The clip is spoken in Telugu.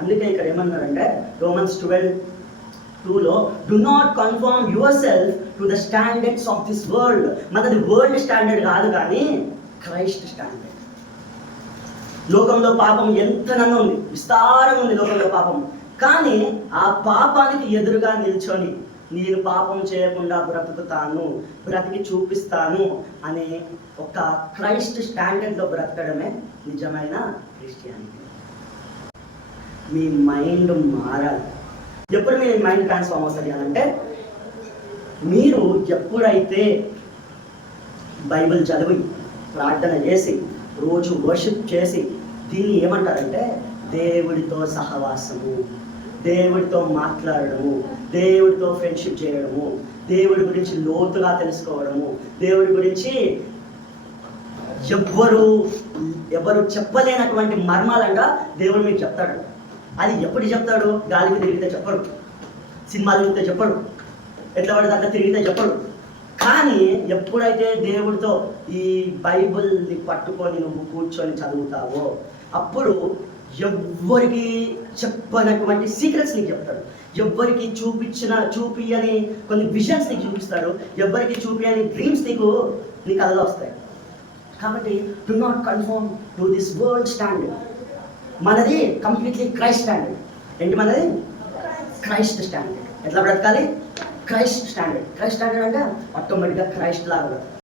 అందుకే ఇక్కడ ఏమన్నారంటే రోమన్స్ 12:2లో do not confirm yourself to the standards of this world. మనది వరల్డ్ స్టాండర్డ్ కాదు కానీ క్రైస్ట్ స్టాండర్డ్. లోకంలో పాపం ఎంతనన్నా ఉంది, విస్తారంగా ఉంది లోకంలో పాపం. కానీ ఆ పాపానికి ఎదురుగా నిల్చొని నేను పాపం చేయకుండా బ్రతుకుతాను, బ్రతికి చూపిస్తాను అనే ఒక క్రైస్ట్ స్టాండర్డ్లో బ్రతకడమే నిజమైన క్రిస్టియానిటీ. మీ మైండ్ మారాలి. ఎప్పుడు మీ మైండ్ ట్రాన్స్ఫార్మ్ అవుతుంది అంటే మీరు ఎప్పుడైతే బైబిల్ చదివి ప్రార్థన చేసి రోజు వర్షిప్ చేసి దీన్ని ఏమంటారంటే దేవుడితో సహవాసము, దేవుడితో మాట్లాడడము, దేవుడితో ఫ్రెండ్షిప్ చేయడము, దేవుడి గురించి లోతుగా తెలుసుకోవడము, దేవుడి గురించి ఎవరు చెప్పలేనటువంటి మర్మాలంగా దేవుడు మీకు చెప్తాడు. అది ఎప్పుడు చెప్తాడు? గాలికి తిరిగితే చెప్పడు, సినిమాలు చూస్తే చెప్పడు, ఎట్లా పడితే అట్లా తిరిగితే చెప్పడు. కానీ ఎప్పుడైతే దేవుడితో ఈ బైబిల్ని పట్టుకొని నువ్వు కూర్చొని చదువుతావో అప్పుడు ఎవ్వరికి చెప్పనటువంటి సీక్రెట్స్ నీకు చెప్తాడు. ఎవ్వరికి చూపియని కొన్ని విజన్స్ నీకు చూపిస్తాడు. ఎవ్వరికి చూపియని డ్రీమ్స్ నీకు కళలో వస్తాయి. కాబట్టి do not confirm to this world standard. మనది కంప్లీట్లీ క్రైస్ట్ స్టాండర్డ్. ఏంటి మనది? Christ standard. ఎట్లా బ్రతకాలి? Christ standard. క్రైస్ట్ స్టాండర్డ్ అంటే ఆటోమేటిక్గా క్రైస్ట్ లాగా బ్రతకాలి.